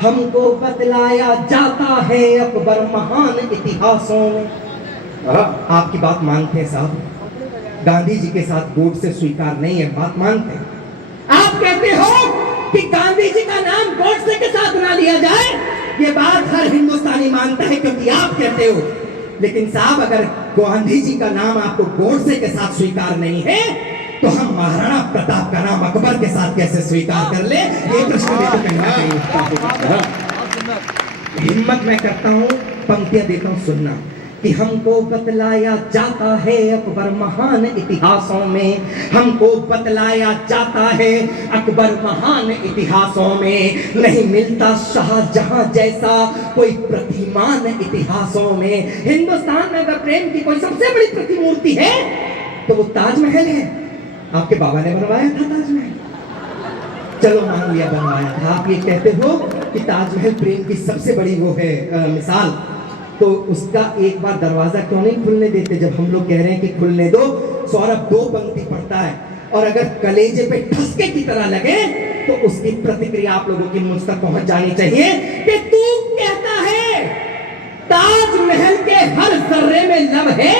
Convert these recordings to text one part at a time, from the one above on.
हमको बतलाया जाता है अकबर महान इतिहासों में। आपकी बात मानते हैं साहब, गांधी जी के साथ वोट से स्वीकार नहीं है, बात मानते हैं। आप कहते हो कि गांधी जी का नाम गोडसे के साथ ना लिया जाए, ये बात हर हिंदुस्तानी मानता है क्योंकि आप कहते हो। लेकिन साहब, अगर गांधी जी का नाम आपको गोडसे के साथ स्वीकार नहीं है तो हम महाराणा प्रताप का नाम अकबर के साथ कैसे स्वीकार कर ले? ये प्रश्न तो कहीं ना कहीं हिम्मत मैं करता हूँ, पंक्तियां देता हूँ सुनना कि हमको बतलाया जाता है अकबर महान इतिहासों में, हमको बतलाया जाता है अकबर महान इतिहासों में, नहीं मिलता शाहजहां जैसा कोई प्रतिमान इतिहासों में। हिंदुस्तान में अगर प्रेम की कोई सबसे बड़ी प्रतिमूर्ति है तो वो ताजमहल है। आपके बाबा ने बनवाया था ताजमहल, चलो मान लिया बनवाया था। आप ये कहते हो कि ताजमहल प्रेम की सबसे बड़ी वो है मिसाल, तो उसका एक बार दरवाजा क्यों नहीं खुलने देते? जब हम लोग कह रहे हैं कि खुलने दो, सौरभ दो पंक्ति पढ़ता है और अगर कलेजे पे ठसके की तरह लगे तो उसकी प्रतिक्रिया आप लोगों की मुझ तक पहुंच जानी चाहिए कि तू कहता है ताजमहल के हर जर्रे में लब है,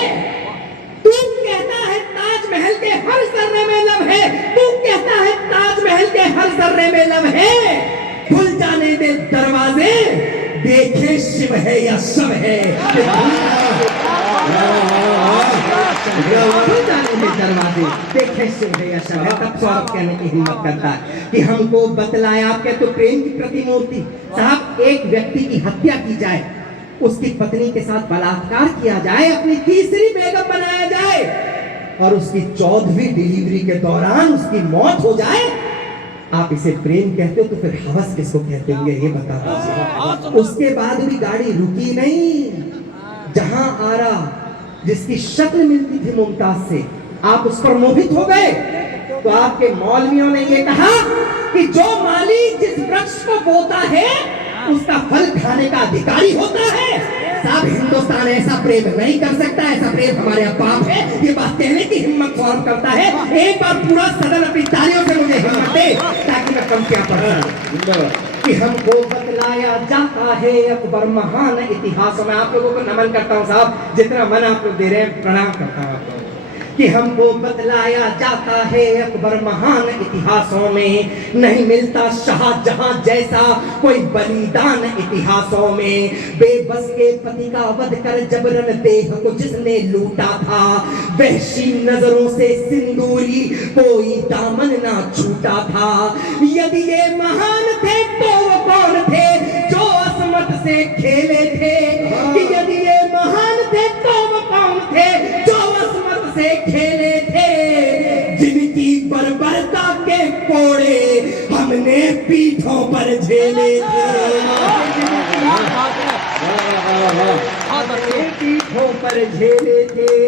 तू कहता है ताजमहल के हर जर्रे में लब है, तू कहता है ताजमहल के हर जर्रे में लब है। खुल जाने दे दरवाजे, देखे शिव है या शव है। खुल जाने दे दरवाजे, देखे शिव है या शव है। तब सौरभ कहने की हिम्मत करता है कि हमको बतलाया। आपके तो प्रेम की प्रतिमूर्ति साहब, एक व्यक्ति की हत्या की जाए, उसकी पत्नी के साथ बलात्कार किया जाए, अपनी तीसरी बेगम बनाया जाए और उसकी 14वीं डिलीवरी के दौरान उसकी मौत हो जाए, आप इसे प्रेम कहते हो तो फिर हवस किसको कहते होंगे ये बता दीजिए। उसके बाद भी गाड़ी रुकी नहीं, जहां आ रहा जिसकी शक्ल मिलती थी मुमताज से, आप उस पर मोहित हो गए। तो आपके मौलवियों ने ये कहा कि जो माली जिस वृक्ष को बोता है उसका फल खाने का अधिकारी होता है। साहब, हिंदुस्तान ऐसा प्रेम नहीं कर सकता, ऐसा प्रेम हमारे बाप है। ये बात कहने की हिम्मत कौन करता है? एक बार पूरा सदन अपनी तालियों से मुझे हिम्मत दे ताकि मैं पंक्तियां पढ़ कि हमको बतलाया जाता है अकबर महान इतिहासों में। आप लोगों को नमन करता हूँ साहब, जितना मन आप लोग दे रहे हैं प्रणाम करता हूँ आपको। कि हमको बतलाया जाता है अकबर महान इतिहासों में, नहीं मिलता शाहजहां जैसा कोई बलिदान इतिहासों में। बेबस के पति का वध कर जबरन देह को जिसने लूटा था, वहशी नजरों से सिंदूरी कोई दामन ना छूटा था। यदि ये महान थे तो वो कौन थे जो असमत से खेले थे? कि यदि ये महान थे तो वो कौन थे जो असमत से खेले थे? जिनकी बर्बरता के कोड़े हमने पीठों पर झेले थे, पीठों पर झेले थे।